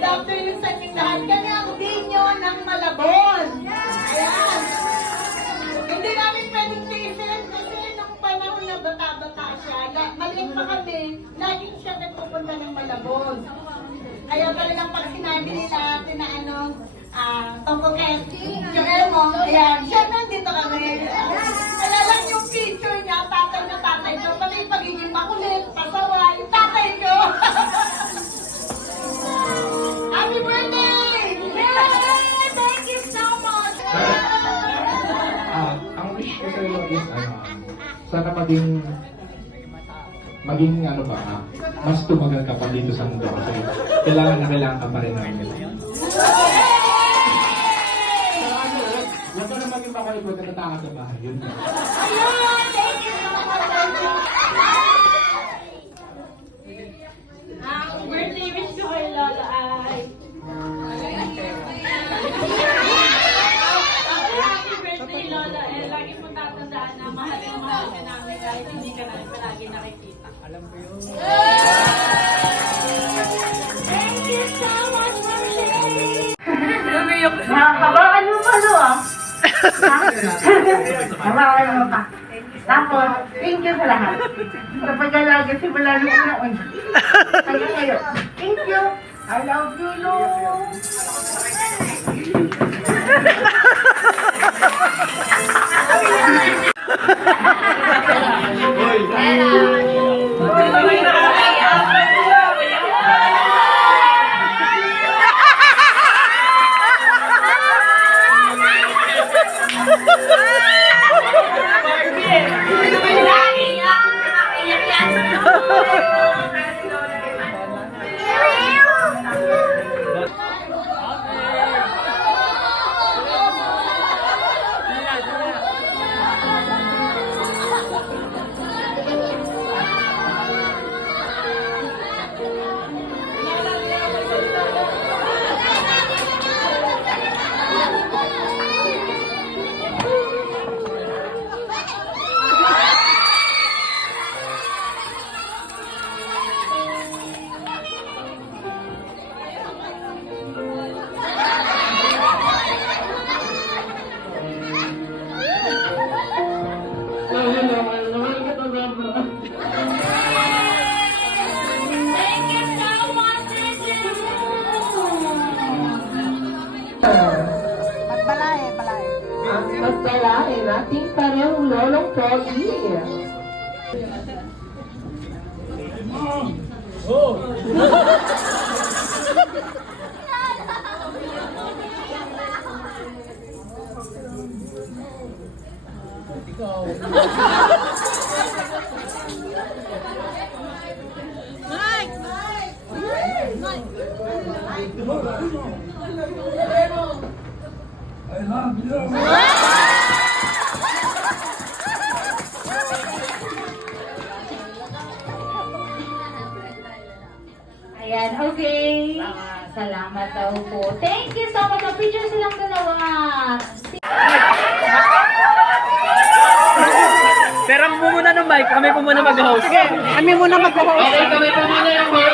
Good afternoon sa inyong lahat. Kami ang Dinyo ng Malabon. Ayan. Hindi namin pwedeng tiisin kasi nung panahon na bata-bata siya, maliit pa kami, laging siya nagpupunta ng Malabon. Kaya talagang pag sinabi nila, tungkol kay Joel mo, ayan, siya nandito kami. Kaya lang yung picture niya, tatay na tatay ko, pati yung pagiging makulit, pasaway, tatay ko. Happy birthday! Yay! Thank you so much! Ang wish ko sa iyo is sana maging mas tumagal ka pa dito sa mundo kasi kailangan ka pa rin namin. Huwag ka na maging makulit, huwag ka natakas sa bahay. Yun. Ayun! Thank you so much! Ang birthday wish ko kay Lola ay happy birthday, Lola. Lagi mo tatandaan na mahal ka namin kahit hindi ka namin palagi nakikita. Alam ko yun. Thank you so much, Ma'am Shay! Hawakan mo pa, no, ah. Hawakan mo pa. Tapos, thank you sa lahat. Sa paglalagay, simula nung una-una. Hanggang ngayon. Thank you. I love you, Lord. Ang magpalain nating parang lolong Pogi. Ayan, okay. Salamat daw po. Thank you so much. Picture silang dalawa. Pero mo muna ng mic, kami po muna mag-host. Kami muna mag-host. Okay, kami po muna yung host.